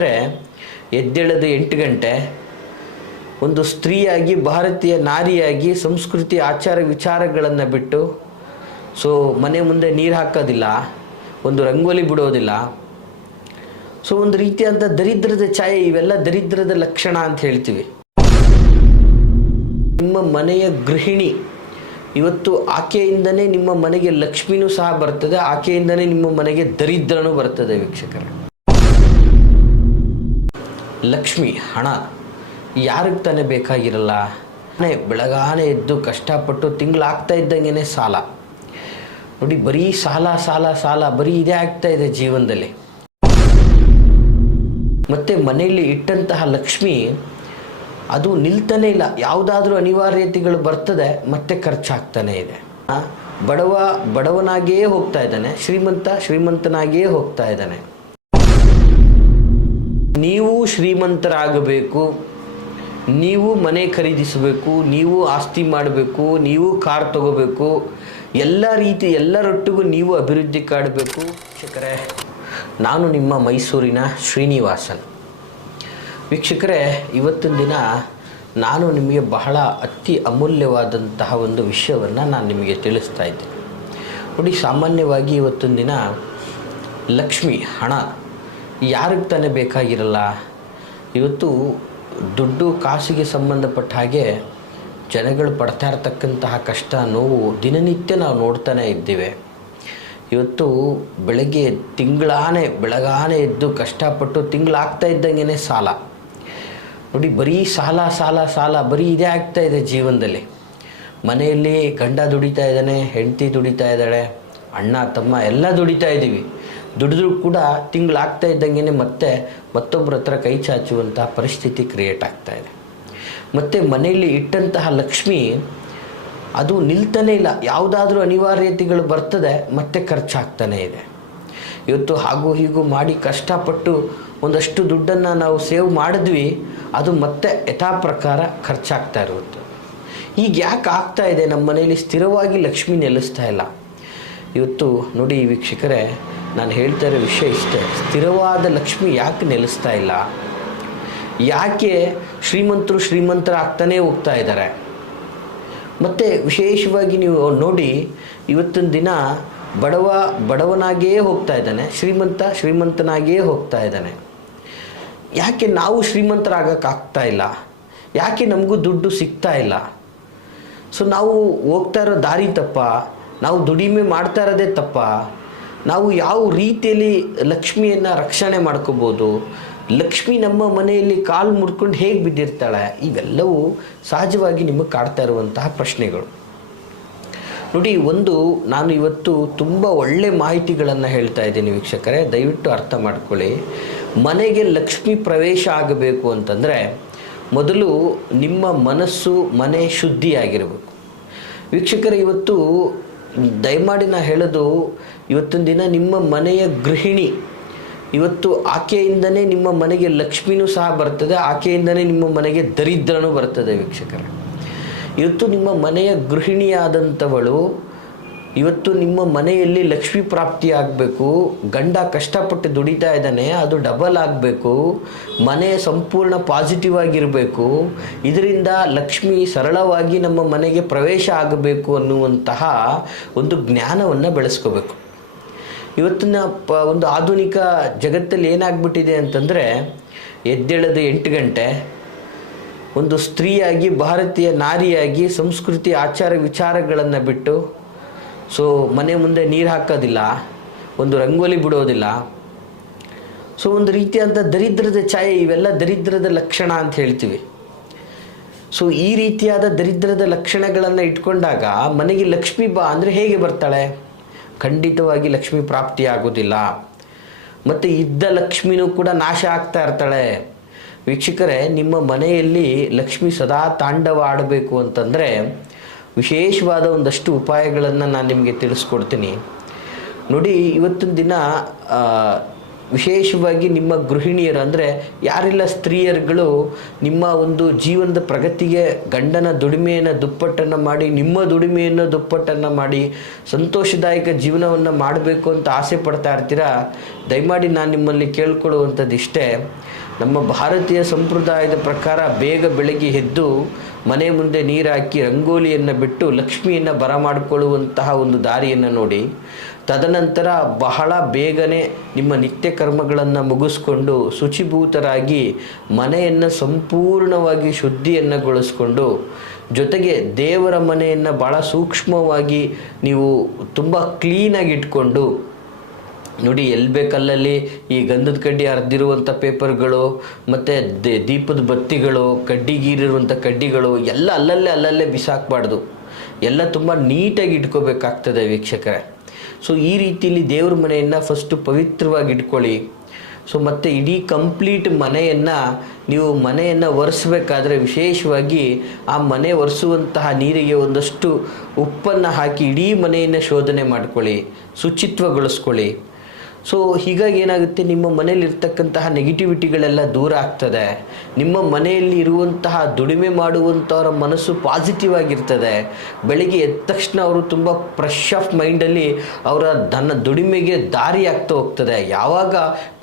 ಅಂದರೆ ಎದ್ದೇಳೋದು 8 ಗಂಟೆ, ಒಂದು ಸ್ತ್ರೀಯಾಗಿ ಭಾರತೀಯ ನಾರಿಯಾಗಿ ಸಂಸ್ಕೃತಿ ಆಚಾರ ವಿಚಾರಗಳನ್ನು ಬಿಟ್ಟು ಮನೆ ಮುಂದೆ ನೀರು ಹಾಕೋದಿಲ್ಲ, ಒಂದು ರಂಗೋಲಿ ಬಿಡೋದಿಲ್ಲ. ಒಂದು ರೀತಿಯಾದ ದರಿದ್ರದ ಛಾಯೆ, ಇವೆಲ್ಲ ದರಿದ್ರದ ಲಕ್ಷಣ ಅಂತ ಹೇಳ್ತೀವಿ. ನಿಮ್ಮ ಮನೆಯ ಗೃಹಿಣಿ ಇವತ್ತು ಆಕೆಯಿಂದನೇ ನಿಮ್ಮ ಮನೆಗೆ ಲಕ್ಷ್ಮಿನೂ ಸಹ ಬರ್ತದೆ, ಆಕೆಯಿಂದನೇ ನಿಮ್ಮ ಮನೆಗೆ ದರಿದ್ರನೂ ಬರ್ತದೆ. ವೀಕ್ಷಕರೇ, ಲಕ್ಷ್ಮಿ ಹಣ ಯಾರಿಗೆ ತಾನೇ ಬೇಕಾಗಿರಲ್ಲ? ಬೆಳಗಾನೆ ಎದ್ದು ಕಷ್ಟಪಟ್ಟು ತಿಂಗಳಾಗ್ತಾ ಇದ್ದಂಗೆ ಸಾಲ ನೋಡಿ, ಬರೀ ಸಾಲ ಸಾಲ ಸಾಲ, ಬರೀ ಇದೇ ಆಗ್ತಾ ಇದೆ ಜೀವನದಲ್ಲಿ. ಮತ್ತು ಮನೆಯಲ್ಲಿ ಇಟ್ಟಂತಹ ಲಕ್ಷ್ಮಿ ಅದು ನಿಲ್ತಾನೆ ಇಲ್ಲ, ಯಾವುದಾದ್ರೂ ಅನಿವಾರ್ಯತೆಗಳು ಬರ್ತದೆ, ಮತ್ತೆ ಖರ್ಚಾಗ್ತಾನೆ ಇದೆ. ಬಡವನಾಗಿಯೇ ಹೋಗ್ತಾ ಇದ್ದಾನೆ, ಶ್ರೀಮಂತನಾಗಿಯೇ ಹೋಗ್ತಾ ಇದ್ದಾನೆ. ನೀವು ಶ್ರೀಮಂತರಾಗಬೇಕು, ನೀವು ಮನೆ ಖರೀದಿಸಬೇಕು, ನೀವು ಆಸ್ತಿ ಮಾಡಬೇಕು, ನೀವು ಕಾರ್ ತಗೋಬೇಕು, ಎಲ್ಲರೊಟ್ಟಿಗೂ ನೀವು ಅಭಿವೃದ್ಧಿ ಕಾಡಬೇಕು. ವೀಕ್ಷಕರೇ, ನಾನು ನಿಮ್ಮ ಮೈಸೂರಿನ ಶ್ರೀನಿವಾಸನ್. ವೀಕ್ಷಕರೇ, ಇವತ್ತಿನ ದಿನ ನಾನು ನಿಮಗೆ ಬಹಳ ಅತಿ ಅಮೂಲ್ಯವಾದಂತಹ ಒಂದು ವಿಷಯವನ್ನು ನಾನು ನಿಮಗೆ ತಿಳಿಸ್ತಾ ಇದ್ದೀನಿ. ನೋಡಿ, ಸಾಮಾನ್ಯವಾಗಿ ಇವತ್ತಿನ ದಿನ ಲಕ್ಷ್ಮಿ ಹಣ ಯಾರಿಗೆ ತಾನೇ ಬೇಕಾಗಿರಲ್ಲ? ಇವತ್ತು ದುಡ್ಡು ಕಾಸಿಗೆ ಸಂಬಂಧಪಟ್ಟ ಹಾಗೆ ಜನಗಳು ಪಡ್ತಾ ಇರ್ತಕ್ಕಂತಹ ಕಷ್ಟ ನೋವು ದಿನನಿತ್ಯ ನಾವು ನೋಡ್ತಾನೆ ಇದ್ದೇವೆ. ಇವತ್ತು ಬೆಳಗಾನೆ ಎದ್ದು ಕಷ್ಟಪಟ್ಟು ತಿಂಗಳಾಗ್ತಾ ಇದ್ದಂಗೆ ಸಾಲ ನೋಡಿ, ಬರೀ ಸಾಲ ಸಾಲ ಸಾಲ, ಬರೀ ಇದೇ ಆಗ್ತಾ ಇದೆ ಜೀವನದಲ್ಲಿ. ಮನೆಯಲ್ಲಿ ಗಂಡ ದುಡಿತಾ ಇದ್ದಾನೆ, ಹೆಂಡತಿ ದುಡಿತಾ ಇದ್ದಾಳೆ, ಅಣ್ಣ ತಮ್ಮ ಎಲ್ಲ ದುಡಿತಾ ಇದ್ದೀವಿ. ದುಡಿದ್ರೂ ಕೂಡ ತಿಂಗಳಾಗ್ತಾ ಇದ್ದಂಗೆ ಮತ್ತೊಬ್ಬರ ಹತ್ರ ಕೈ ಚಾಚುವಂತಹ ಪರಿಸ್ಥಿತಿ ಕ್ರಿಯೇಟ್ ಆಗ್ತಾ ಇದೆ. ಮತ್ತು ಮನೆಯಲ್ಲಿ ಇಟ್ಟಂತಹ ಲಕ್ಷ್ಮಿ ಅದು ನಿಲ್ತಾನೆ ಇಲ್ಲ, ಯಾವುದಾದ್ರೂ ಅನಿವಾರ್ಯತೆಗಳು ಬರ್ತದೆ, ಮತ್ತೆ ಖರ್ಚಾಗ್ತಾನೆ ಇದೆ. ಇವತ್ತು ಹಾಗೂ ಹೀಗೂ ಮಾಡಿ ಕಷ್ಟಪಟ್ಟು ಒಂದಷ್ಟು ದುಡ್ಡನ್ನು ನಾವು ಸೇವ್ ಮಾಡಿದ್ವಿ, ಅದು ಮತ್ತೆ ಯಥಾ ಪ್ರಕಾರ ಖರ್ಚಾಗ್ತಾ ಇರುತ್ತೆ. ಈಗ ಯಾಕೆ ಆಗ್ತಾ ಇದೆ? ನಮ್ಮ ಮನೆಯಲ್ಲಿ ಸ್ಥಿರವಾಗಿ ಲಕ್ಷ್ಮಿ ನೆಲೆಸ್ತಾ ಇಲ್ಲ. ಇವತ್ತು ನೋಡಿ ವೀಕ್ಷಕರೇ, ನಾನು ಹೇಳ್ತಾ ಇರೋ ವಿಷಯ ಇಷ್ಟೇ, ಸ್ಥಿರವಾದ ಲಕ್ಷ್ಮಿ ಯಾಕೆ ನೆಲೆಸ್ತಾ ಇಲ್ಲ? ಯಾಕೆ ಶ್ರೀಮಂತರಾಗ್ತಾನೇ ಹೋಗ್ತಾ ಇದ್ದಾರೆ? ಮತ್ತು ವಿಶೇಷವಾಗಿ ನೀವು ನೋಡಿ, ಇವತ್ತಿನ ದಿನ ಬಡವನಾಗಿಯೇ ಹೋಗ್ತಾ ಇದ್ದಾನೆ, ಶ್ರೀಮಂತನಾಗಿಯೇ ಹೋಗ್ತಾ ಇದ್ದಾನೆ. ಯಾಕೆ ನಾವು ಶ್ರೀಮಂತರಾಗಕ್ಕಾಗ್ತಾ ಇಲ್ಲ? ಯಾಕೆ ನಮಗೂ ದುಡ್ಡು ಸಿಗ್ತಾ ಇಲ್ಲ? ನಾವು ಹೋಗ್ತಾ ಇರೋ ದಾರಿ ತಪ್ಪ? ನಾವು ದುಡಿಮೆ ಮಾಡ್ತಾ ಇರೋದೇ ತಪ್ಪ? ನಾವು ಯಾವ ರೀತಿಯಲ್ಲಿ ಲಕ್ಷ್ಮಿಯನ್ನು ರಕ್ಷಣೆ ಮಾಡ್ಕೋಬೋದು? ಲಕ್ಷ್ಮಿ ನಮ್ಮ ಮನೆಯಲ್ಲಿ ಕಾಲು ಮುಡ್ಕೊಂಡು ಹೇಗೆ ಬಿದ್ದಿರ್ತಾಳೆ? ಇವೆಲ್ಲವೂ ಸಹಜವಾಗಿ ನಿಮಗೆ ಕಾಡ್ತಾ ಇರುವಂತಹ ಪ್ರಶ್ನೆಗಳು. ನೋಡಿ, ನಾನು ಇವತ್ತು ತುಂಬ ಒಳ್ಳೆ ಮಾಹಿತಿಗಳನ್ನು ಹೇಳ್ತಾ ಇದ್ದೀನಿ ವೀಕ್ಷಕರೇ, ದಯವಿಟ್ಟು ಅರ್ಥ ಮಾಡ್ಕೊಳ್ಳಿ. ಮನೆಗೆ ಲಕ್ಷ್ಮಿ ಪ್ರವೇಶ ಆಗಬೇಕು ಅಂತಂದರೆ ಮೊದಲು ನಿಮ್ಮ ಮನೆ ಶುದ್ಧಿಯಾಗಿರಬೇಕು. ವೀಕ್ಷಕರೇ, ಇವತ್ತು ದಯಮಾಡಿ ನಾನು ಹೇಳೋದು, ಇವತ್ತಿನ ದಿನ ನಿಮ್ಮ ಮನೆಯ ಗೃಹಿಣಿ ಇವತ್ತು ಆಕೆಯಿಂದನೇ ನಿಮ್ಮ ಮನೆಗೆ ಲಕ್ಷ್ಮಿನೂ ಸಹ ಬರ್ತದೆ, ಆಕೆಯಿಂದನೇ ನಿಮ್ಮ ಮನೆಗೆ ದರಿದ್ರನೂ ಬರ್ತದೆ. ವೀಕ್ಷಕರೇ, ಇವತ್ತು ನಿಮ್ಮ ಮನೆಯ ಗೃಹಿಣಿಯಾದಂಥವಳು ಇವತ್ತು ನಿಮ್ಮ ಮನೆಯಲ್ಲಿ ಲಕ್ಷ್ಮಿ ಪ್ರಾಪ್ತಿ ಆಗಬೇಕು. ಗಂಡ ಕಷ್ಟಪಟ್ಟು ದುಡಿತಾ ಇದ್ದಾನೆ, ಅದು ಡಬಲ್ ಆಗಬೇಕು. ಮನೆ ಸಂಪೂರ್ಣ ಪಾಸಿಟಿವ್ ಆಗಿರಬೇಕು. ಇದರಿಂದ ಲಕ್ಷ್ಮಿ ಸರಳವಾಗಿ ನಮ್ಮ ಮನೆಗೆ ಪ್ರವೇಶ ಆಗಬೇಕು ಅನ್ನುವಂತಹ ಒಂದು ಜ್ಞಾನವನ್ನು ಬೆಳೆಸ್ಕೋಬೇಕು. ಇವತ್ತಿನ ಒಂದು ಆಧುನಿಕ ಜಗತ್ತಲ್ಲಿ ಏನಾಗ್ಬಿಟ್ಟಿದೆ ಅಂತಂದರೆ, ಎದ್ದೇಳೋದು 8 ಗಂಟೆ, ಒಂದು ಸ್ತ್ರೀಯಾಗಿ ಭಾರತೀಯ ನಾರಿಯಾಗಿ ಸಂಸ್ಕೃತಿ ಆಚಾರ ವಿಚಾರಗಳನ್ನು ಬಿಟ್ಟು ಮನೆ ಮುಂದೆ ನೀರು ಹಾಕೋದಿಲ್ಲ, ಒಂದು ರಂಗೋಲಿ ಬಿಡೋದಿಲ್ಲ. ಒಂದು ರೀತಿಯಾದ ದರಿದ್ರದ ಛಾಯೆ, ಇವೆಲ್ಲ ದರಿದ್ರದ ಲಕ್ಷಣ ಅಂತ ಹೇಳ್ತೀವಿ. ಈ ರೀತಿಯಾದ ದರಿದ್ರದ ಲಕ್ಷಣಗಳನ್ನು ಇಟ್ಕೊಂಡಾಗ ಮನೆಗೆ ಲಕ್ಷ್ಮಿ ಬಾ ಅಂದರೆ ಹೇಗೆ ಬರ್ತಾಳೆ? ಖಂಡಿತವಾಗಿ ಲಕ್ಷ್ಮಿ ಪ್ರಾಪ್ತಿ ಆಗೋದಿಲ್ಲ. ಮತ್ತು ಇದ್ದ ಲಕ್ಷ್ಮಿನೂ ಕೂಡ ನಾಶ ಆಗ್ತಾ ಇರ್ತಾಳೆ. ವೀಕ್ಷಕರೇ, ನಿಮ್ಮ ಮನೆಯಲ್ಲಿ ಲಕ್ಷ್ಮಿ ಸದಾ ತಾಂಡವ ಆಡಬೇಕು ಅಂತಂದರೆ ವಿಶೇಷವಾದ ಒಂದಷ್ಟು ಉಪಾಯಗಳನ್ನು ನಾನು ನಿಮಗೆ ತಿಳಿಸ್ಕೊಡ್ತೀನಿ. ನೋಡಿ, ಇವತ್ತಿನ ದಿನ ವಿಶೇಷವಾಗಿ ನಿಮ್ಮ ಗೃಹಿಣಿಯರು ಅಂದರೆ ಯಾರೆಲ್ಲ ಸ್ತ್ರೀಯರುಗಳು ನಿಮ್ಮ ಒಂದು ಜೀವನದ ಪ್ರಗತಿಗೆ ಗಂಡನ ದುಡಿಮೆಯನ್ನು ದುಪ್ಪಟ್ಟನ್ನು ಮಾಡಿ ನಿಮ್ಮ ದುಡಿಮೆಯನ್ನು ದುಪ್ಪಟ್ಟನ್ನು ಮಾಡಿ ಸಂತೋಷದಾಯಕ ಜೀವನವನ್ನು ಮಾಡಬೇಕು ಅಂತ ಆಸೆ ಪಡ್ತಾ ಇರ್ತೀರಾ, ದಯಮಾಡಿ ನಾನು ನಿಮ್ಮಲ್ಲಿ ಕೇಳ್ಕೊಳ್ಳುವಂಥದ್ದು ಇಷ್ಟೇ. ನಮ್ಮ ಭಾರತೀಯ ಸಂಪ್ರದಾಯದ ಪ್ರಕಾರ ಬೇಗ ಬೆಳಗ್ಗೆ ಎದ್ದು ಮನೆ ಮುಂದೆ ನೀರು ಹಾಕಿ ರಂಗೋಲಿಯನ್ನು ಬಿಟ್ಟು ಲಕ್ಷ್ಮಿಯನ್ನು ಬರಮಾಡಿಕೊಳ್ಳುವಂತಹ ಒಂದು ದಾರಿಯನ್ನು ನೋಡಿ, ತದನಂತರ ಬಹಳ ಬೇಗನೆ ನಿಮ್ಮ ನಿತ್ಯ ಕರ್ಮಗಳನ್ನು ಮುಗಿಸ್ಕೊಂಡು ಶುಚಿಭೂತರಾಗಿ ಮನೆಯನ್ನು ಸಂಪೂರ್ಣವಾಗಿ ಶುದ್ಧಿಯನ್ನುಗೊಳಿಸ್ಕೊಂಡು, ಜೊತೆಗೆ ದೇವರ ಮನೆಯನ್ನು ಭಾಳ ಸೂಕ್ಷ್ಮವಾಗಿ ನೀವು ತುಂಬ ಕ್ಲೀನಾಗಿ ಇಟ್ಕೊಂಡು ನೋಡಿ, ಎಲ್ಲಿ ಬೇಕಲ್ಲಲ್ಲಿ ಈ ಗಂಧದ ಕಡ್ಡಿ ಹರಿದಿರುವಂಥ ಪೇಪರ್ಗಳು ಮತ್ತು ದೀಪದ ಬತ್ತಿಗಳು, ಕಡ್ಡಿಗೀರಿರುವಂಥ ಕಡ್ಡಿಗಳು ಎಲ್ಲ ಅಲ್ಲಲ್ಲೇ ಬಿಸಾಕಬಾರ್ದು. ಎಲ್ಲ ತುಂಬ ನೀಟಾಗಿ ಇಟ್ಕೋಬೇಕಾಗ್ತದೆ ವೀಕ್ಷಕರೇ. ಸೊ ಈ ರೀತಿಯಲ್ಲಿ ದೇವ್ರ ಮನೆಯನ್ನು ಫಸ್ಟು ಪವಿತ್ರವಾಗಿ ಇಟ್ಕೊಳ್ಳಿ. ಸೊ ಮತ್ತು ಇಡೀ ಕಂಪ್ಲೀಟ್ ಮನೆಯನ್ನು ಮನೆಯನ್ನು ಒರೆಸ್ಬೇಕಾದ್ರೆ ವಿಶೇಷವಾಗಿ ಆ ಮನೆ ಒರೆಸುವಂತಹ ನೀರಿಗೆ ಒಂದಷ್ಟು ಉಪ್ಪನ್ನು ಹಾಕಿ ಇಡೀ ಮನೆಯನ್ನು ಶೋಧನೆ ಮಾಡ್ಕೊಳ್ಳಿ, ಶುಚಿತ್ವಗೊಳಿಸ್ಕೊಳ್ಳಿ. ಸೊ ಹೀಗಾಗಿ ಏನಾಗುತ್ತೆ, ನಿಮ್ಮ ಮನೆಯಲ್ಲಿರ್ತಕ್ಕಂತಹ ನೆಗೆಟಿವಿಟಿಗಳೆಲ್ಲ ದೂರ ಆಗ್ತದೆ. ನಿಮ್ಮ ಮನೆಯಲ್ಲಿ ಇರುವಂತಹ ದುಡಿಮೆ ಮಾಡುವಂಥವರ ಮನಸ್ಸು ಪಾಸಿಟಿವ್ ಆಗಿರ್ತದೆ. ಬೆಳಿಗ್ಗೆ ಎದ್ದ ತಕ್ಷಣ ಅವರು ತುಂಬ ಫ್ರೆಶ್ ಆಫ್ ಮೈಂಡಲ್ಲಿ ಅವರ ದುಡಿಮೆಗೆ ದಾರಿ ಆಗ್ತಾ ಹೋಗ್ತದೆ. ಯಾವಾಗ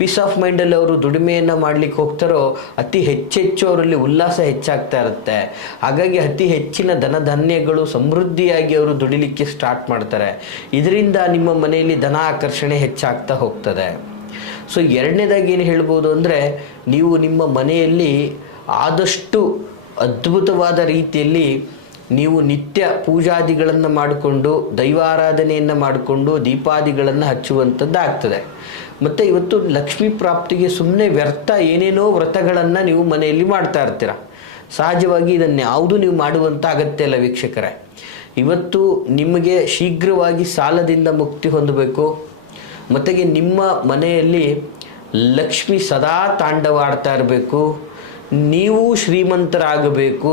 ಪೀಸ್ ಆಫ್ ಮೈಂಡಲ್ಲಿ ಅವರು ದುಡಿಮೆಯನ್ನು ಮಾಡಲಿಕ್ಕೆ ಹೋಗ್ತಾರೋ ಅತಿ ಹೆಚ್ಚೆಚ್ಚು ಅವರಲ್ಲಿ ಉಲ್ಲಾಸ ಹೆಚ್ಚಾಗ್ತಾ ಇರುತ್ತೆ. ಹಾಗಾಗಿ ಅತಿ ಹೆಚ್ಚಿನ ಧನಧಾನ್ಯಗಳು ಸಮೃದ್ಧಿಯಾಗಿ ಅವರು ದುಡಿಲಿಕ್ಕೆ ಸ್ಟಾರ್ಟ್ ಮಾಡ್ತಾರೆ. ಇದರಿಂದ ನಿಮ್ಮ ಮನೆಯಲ್ಲಿ ಧನ ಆಕರ್ಷಣೆ ಹೆಚ್ಚಾಗ್ತಾ ಹೋಗ್ತದೆ. ಸೊ ಎರಡನೇದಾಗಿ ಏನು ಹೇಳ್ಬೋದು ಅಂದರೆ, ನೀವು ನಿಮ್ಮ ಮನೆಯಲ್ಲಿ ಆದಷ್ಟು ಅದ್ಭುತವಾದ ರೀತಿಯಲ್ಲಿ ನೀವು ನಿತ್ಯ ಪೂಜಾದಿಗಳನ್ನು ಮಾಡಿಕೊಂಡು ದೈವಾರಾಧನೆಯನ್ನು ಮಾಡಿಕೊಂಡು ದೀಪಾದಿಗಳನ್ನು ಹಚ್ಚುವಂಥದ್ದು ಆಗ್ತದೆ. ಮತ್ತು ಇವತ್ತು ಲಕ್ಷ್ಮೀ ಪ್ರಾಪ್ತಿಗೆ ಸುಮ್ಮನೆ ವ್ಯರ್ಥ ಏನೇನೋ ವ್ರತಗಳನ್ನು ನೀವು ಮನೆಯಲ್ಲಿ ಮಾಡ್ತಾ ಇರ್ತೀರ. ಸಹಜವಾಗಿ ಇದನ್ನು ಯಾವುದು ನೀವು ಮಾಡುವಂಥ ಅಗತ್ಯ ಇಲ್ಲ ವೀಕ್ಷಕರೇ. ಇವತ್ತು ನಿಮಗೆ ಶೀಘ್ರವಾಗಿ ಸಾಲದಿಂದ ಮುಕ್ತಿ ಹೊಂದಬೇಕು, ಮತ್ತಿಗೆ ನಿಮ್ಮ ಮನೆಯಲ್ಲಿ ಲಕ್ಷ್ಮಿ ಸದಾ ತಾಂಡವಾಡ್ತಾ ಇರಬೇಕು, ನೀವು ಶ್ರೀಮಂತರಾಗಬೇಕು,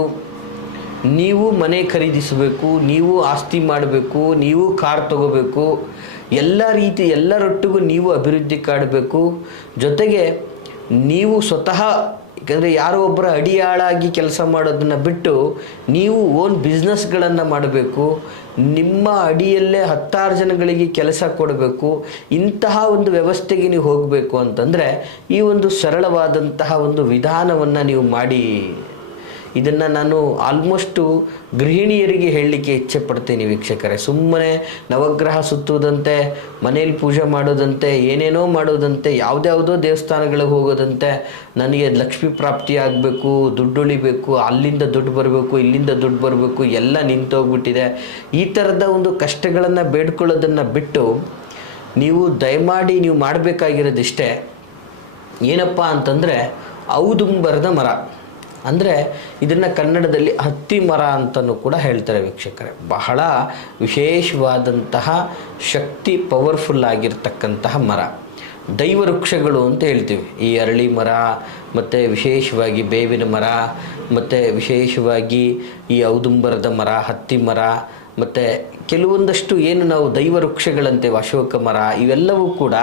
ನೀವು ಮನೆ ಖರೀದಿಸಬೇಕು, ನೀವು ಆಸ್ತಿ ಮಾಡಬೇಕು, ನೀವು ಕಾರ್ ತಗೋಬೇಕು, ಎಲ್ಲರೊಟ್ಟಿಗೂ ನೀವು ಅಭಿವೃದ್ಧಿ ಕಾಡಬೇಕು. ಜೊತೆಗೆ ನೀವು ಸ್ವತಃ, ಯಾಕಂದರೆ ಯಾರೋ ಒಬ್ಬರ ಅಡಿಯಾಳಾಗಿ ಕೆಲಸ ಮಾಡೋದನ್ನು ಬಿಟ್ಟು ನೀವು ಓನ್ ಬಿಸ್ನೆಸ್ಗಳನ್ನು ಮಾಡಬೇಕು, ನಿಮ್ಮ ಅಡಿಯಲ್ಲೇ 10 ಜನಗಳಿಗೆ ಕೆಲಸ ಕೊಡಬೇಕು. ಇಂತಹ ಒಂದು ವ್ಯವಸ್ಥೆಗೆ ನೀವು ಹೋಗಬೇಕು ಅಂತಂದರೆ ಈ ಒಂದು ಸರಳವಾದಂತಹ ಒಂದು ವಿಧಾನವನ್ನು ನೀವು ಮಾಡಿ. ಇದನ್ನು ನಾನು ಆಲ್ಮೋಸ್ಟು ಗೃಹಿಣಿಯರಿಗೆ ಹೇಳಲಿಕ್ಕೆ ಇಚ್ಛೆ ಪಡ್ತೀನಿ ವೀಕ್ಷಕರೇ. ಸುಮ್ಮನೆ ನವಗ್ರಹ ಸುತ್ತುವುದಂತೆ, ಮನೇಲಿ ಪೂಜೆ ಮಾಡೋದಂತೆ, ಏನೇನೋ ಮಾಡೋದಂತೆ, ಯಾವುದ್ಯಾವುದೋ ದೇವಸ್ಥಾನಗಳಿಗೆ ಹೋಗೋದಂತೆ, ನನಗೆ ಲಕ್ಷ್ಮೀ ಪ್ರಾಪ್ತಿ ಆಗಬೇಕು, ದುಡ್ಡು ಉಳಿಬೇಕು, ಅಲ್ಲಿಂದ ದುಡ್ಡು ಬರಬೇಕು, ಇಲ್ಲಿಂದ ದುಡ್ಡು ಬರಬೇಕು, ಎಲ್ಲ ನಿಂತೋಗ್ಬಿಟ್ಟಿದೆ. ಈ ಥರದ ಒಂದು ಕಷ್ಟಗಳನ್ನು ಬೇಡ್ಕೊಳ್ಳೋದನ್ನು ಬಿಟ್ಟು ನೀವು ದಯಮಾಡಿ ನೀವು ಮಾಡಬೇಕಾಗಿರೋದಿಷ್ಟೇ. ಏನಪ್ಪ ಅಂತಂದರೆ ಔದುಂಬರದ ಮರ, ಅಂದರೆ ಇದನ್ನು ಕನ್ನಡದಲ್ಲಿ ಹತ್ತಿ ಮರ ಅಂತಲೂ ಕೂಡ ಹೇಳ್ತಾರೆ ವೀಕ್ಷಕರೇ. ಬಹಳ ವಿಶೇಷವಾದಂತಹ ಶಕ್ತಿ ಪವರ್ಫುಲ್ ಆಗಿರ್ತಕ್ಕಂತಹ ಮರ. ದೈವ ವೃಕ್ಷಗಳು ಅಂತ ಹೇಳ್ತೀವಿ. ಈ ಅರಳಿ ಮರ, ಮತ್ತು ವಿಶೇಷವಾಗಿ ಬೇವಿನ ಮರ, ಮತ್ತು ವಿಶೇಷವಾಗಿ ಈ ಔದುಂಬರದ ಮರ, ಹತ್ತಿ ಮರ, ಮತ್ತು ಕೆಲವೊಂದಷ್ಟು ಏನು ನಾವು ದೈವ ವೃಕ್ಷಗಳಂತೇವೆ, ಅಶೋಕ ಮರ, ಇವೆಲ್ಲವೂ ಕೂಡ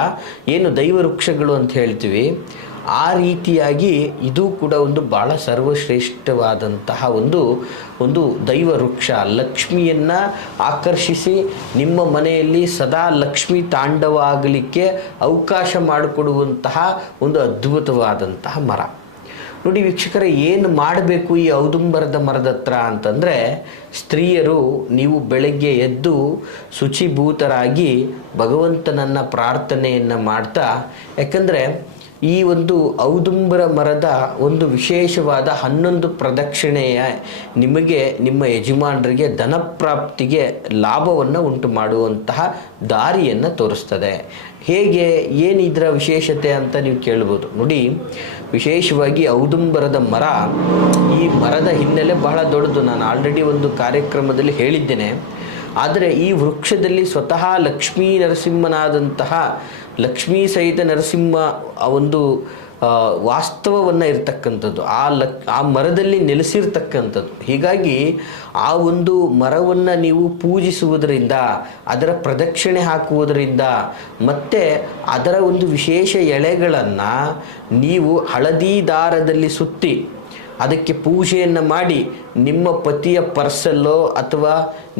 ಏನು ದೈವ ವೃಕ್ಷಗಳು ಅಂತ ಹೇಳ್ತೀವಿ. ಆ ರೀತಿಯಾಗಿ ಇದು ಕೂಡ ಒಂದು ಭಾಳ ಸರ್ವಶ್ರೇಷ್ಠವಾದಂತಹ ಒಂದು ದೈವ ವೃಕ್ಷ. ಲಕ್ಷ್ಮಿಯನ್ನು ಆಕರ್ಷಿಸಿ ನಿಮ್ಮ ಮನೆಯಲ್ಲಿ ಸದಾ ಲಕ್ಷ್ಮಿ ತಾಂಡವ ಆಗಲಿಕ್ಕೆ ಅವಕಾಶ ಮಾಡಿಕೊಡುವಂತಹ ಒಂದು ಅದ್ಭುತವಾದಂತಹ ಮರ. ನೋಡಿ ವೀಕ್ಷಕರೇ, ಏನು ಮಾಡಬೇಕು ಈ ಔದುಂಬರದ ಮರದ ಹತ್ರ ಅಂತಂದರೆ, ಸ್ತ್ರೀಯರು ನೀವು ಬೆಳಗ್ಗೆ ಎದ್ದು ಶುಚಿಭೂತರಾಗಿ ಭಗವಂತನನ್ನು ಪ್ರಾರ್ಥನೆಯನ್ನು ಮಾಡ್ತಾ, ಯಾಕಂದರೆ ಈ ಒಂದು ಔದುಂಬರ ಮರದ ಒಂದು ವಿಶೇಷವಾದ 11 ಪ್ರದಕ್ಷಿಣೆಯ ನಿಮಗೆ ನಿಮ್ಮ ಯಜಮಾನರಿಗೆ ಧನಪ್ರಾಪ್ತಿಗೆ ಲಾಭವನ್ನು ಉಂಟು ಮಾಡುವಂತಹ ದಾರಿಯನ್ನು ತೋರಿಸ್ತದೆ. ಹೇಗೆ, ಏನು ಇದರ ವಿಶೇಷತೆ ಅಂತ ನೀವು ಕೇಳ್ಬೋದು. ನೋಡಿ, ವಿಶೇಷವಾಗಿ ಔದುಂಬರದ ಮರ, ಈ ಮರದ ಹಿನ್ನೆಲೆ ಬಹಳ ದೊಡ್ಡದು. ನಾನು ಆಲ್ರೆಡಿ ಒಂದು ಕಾರ್ಯಕ್ರಮದಲ್ಲಿ ಹೇಳಿದ್ದೇನೆ. ಆದರೆ ಈ ವೃಕ್ಷದಲ್ಲಿ ಸ್ವತಃ ಲಕ್ಷ್ಮೀ ನರಸಿಂಹನಾದಂತಹ ಲಕ್ಷ್ಮೀ ಸಹಿತ ನರಸಿಂಹ ಒಂದು ವಾಸ್ತವವನ್ನು ಇರ್ತಕ್ಕಂಥದ್ದು, ಆ ಮರದಲ್ಲಿ ನೆಲೆಸಿರ್ತಕ್ಕಂಥದ್ದು. ಹೀಗಾಗಿ ಆ ಒಂದು ಮರವನ್ನು ನೀವು ಪೂಜಿಸುವುದರಿಂದ, ಅದರ ಪ್ರದಕ್ಷಿಣೆ ಹಾಕುವುದರಿಂದ, ಮತ್ತು ಅದರ ಒಂದು ವಿಶೇಷ ಎಳೆಗಳನ್ನು ನೀವು ಹಳದಿ ದಾರದಲ್ಲಿ ಸುತ್ತಿ ಅದಕ್ಕೆ ಪೂಜೆಯನ್ನು ಮಾಡಿ ನಿಮ್ಮ ಪತಿಯ ಪರ್ಸಲ್ಲೋ ಅಥವಾ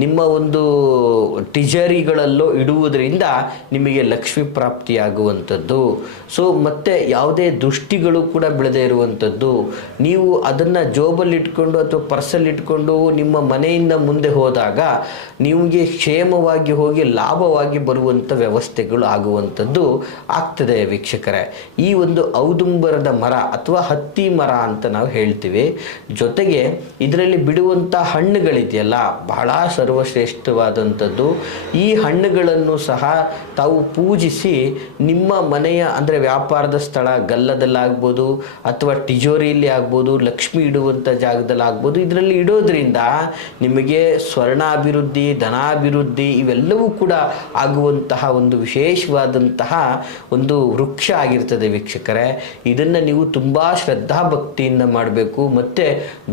ನಿಮ್ಮ ಒಂದು ಟಿಜರಿಗಳಲ್ಲೋ ಇಡುವುದರಿಂದ ನಿಮಗೆ ಲಕ್ಷ್ಮಿ ಪ್ರಾಪ್ತಿಯಾಗುವಂಥದ್ದು. ಸೊ ಮತ್ತು ಯಾವುದೇ ದೃಷ್ಟಿಗಳು ಕೂಡ ಬೆಳೆದೇ ಇರುವಂಥದ್ದು. ನೀವು ಅದನ್ನು ಜೋಬಲ್ಲಿಟ್ಕೊಂಡು ಅಥವಾ ಪರ್ಸಲ್ಲಿಟ್ಕೊಂಡು ನಿಮ್ಮ ಮನೆಯಿಂದ ಮುಂದೆ ಹೋದಾಗ ನಿಮಗೆ ಕ್ಷೇಮವಾಗಿ ಹೋಗಿ ಲಾಭವಾಗಿ ಬರುವಂಥ ವ್ಯವಸ್ಥೆಗಳು ಆಗುವಂಥದ್ದು ಆಗ್ತದೆ ವೀಕ್ಷಕರೇ. ಈ ಒಂದು ಔದುಂಬರದ ಮರ ಅಥವಾ ಹತ್ತಿ ಮರ ಅಂತ ನಾವು ಹೇಳ್ತೀವಿ. ಜೊತೆಗೆ ಇದರಲ್ಲಿ ಬಿಡುವಂಥ ಹಣ್ಣುಗಳಿದೆಯಲ್ಲ, ಬಹಳ ಸರ್ವಶ್ರೇಷ್ಠವಾದಂಥದ್ದು. ಈ ಹಣ್ಣುಗಳನ್ನು ಸಹ ತಾವು ಪೂಜಿಸಿ ನಿಮ್ಮ ಮನೆಯ ಅಂದರೆ ವ್ಯಾಪಾರದ ಸ್ಥಳ ಗಲ್ಲದಲ್ಲಾಗ್ಬೋದು ಅಥವಾ ಟಿಜೋರಿಯಲ್ಲಿ ಆಗ್ಬೋದು, ಲಕ್ಷ್ಮಿ ಇಡುವಂಥ ಜಾಗದಲ್ಲಿ ಆಗ್ಬೋದು, ಇದರಲ್ಲಿ ಇಡೋದ್ರಿಂದ ನಿಮಗೆ ಸ್ವರ್ಣಾಭಿವೃದ್ಧಿ, ಧನಾಭಿವೃದ್ಧಿ ಇವೆಲ್ಲವೂ ಕೂಡ ಆಗುವಂತಹ ಒಂದು ವಿಶೇಷವಾದಂತಹ ಒಂದು ವೃಕ್ಷ ಆಗಿರ್ತದೆ ವೀಕ್ಷಕರೇ. ಇದನ್ನು ನೀವು ತುಂಬ ಶ್ರದ್ಧಾಭಕ್ತಿಯಿಂದ ಮಾಡಬೇಕು. ಮತ್ತು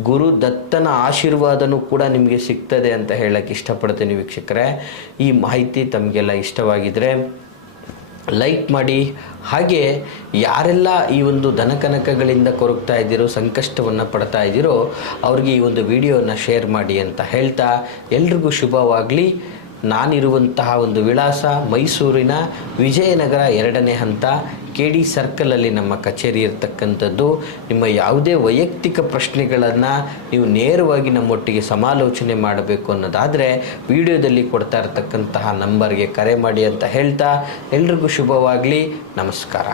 ಗುರು ದತ್ತನ ಆಶೀರ್ವಾದನೂ ಕೂಡ ನಿಮಗೆ ಸಿಗ್ತದೆ ಅಂತ ಹೇಳಕ್ಕೆ ಇಷ್ಟಪಡ್ತೀನಿ ವೀಕ್ಷಕರೇ. ಈ ಮಾಹಿತಿ ತಮಗೆಲ್ಲ ಇಷ್ಟವಾಗಿದ್ದರೆ ಲೈಕ್ ಮಾಡಿ. ಹಾಗೆ ಯಾರೆಲ್ಲ ಈ ಒಂದು ಧನಕನಕಗಳಿಂದ ಕೊರಗ್ತಾ ಇದ್ದೀರೋ, ಸಂಕಷ್ಟವನ್ನು ಪಡ್ತಾ ಇದ್ದೀರೋ, ಅವ್ರಿಗೆ ಈ ಒಂದು ವಿಡಿಯೋನ ಶೇರ್ ಮಾಡಿ ಅಂತ ಹೇಳ್ತಾ ಎಲ್ರಿಗೂ ಶುಭವಾಗಲಿ. ನಾನಿರುವಂತಹ ಒಂದು ವಿಳಾಸ ಮೈಸೂರಿನ ವಿಜಯನಗರ 2ನೇ ಹಂತ KD ಸರ್ಕಲಲ್ಲಿ ನಮ್ಮ ಕಚೇರಿ ಇರತಕ್ಕಂಥದ್ದು. ನಿಮ್ಮ ಯಾವುದೇ ವೈಯಕ್ತಿಕ ಪ್ರಶ್ನೆಗಳನ್ನು ನೀವು ನೇರವಾಗಿ ನಮ್ಮೊಟ್ಟಿಗೆ ಸಮಾಲೋಚನೆ ಮಾಡಬೇಕು ಅನ್ನೋದಾದರೆ ವಿಡಿಯೋದಲ್ಲಿ ಕೊಡ್ತಾ ಇರತಕ್ಕಂತಹ ನಂಬರ್ಗೆ ಕರೆ ಮಾಡಿ ಅಂತ ಹೇಳ್ತಾ ಎಲ್ರಿಗೂ ಶುಭವಾಗಲಿ. ನಮಸ್ಕಾರ.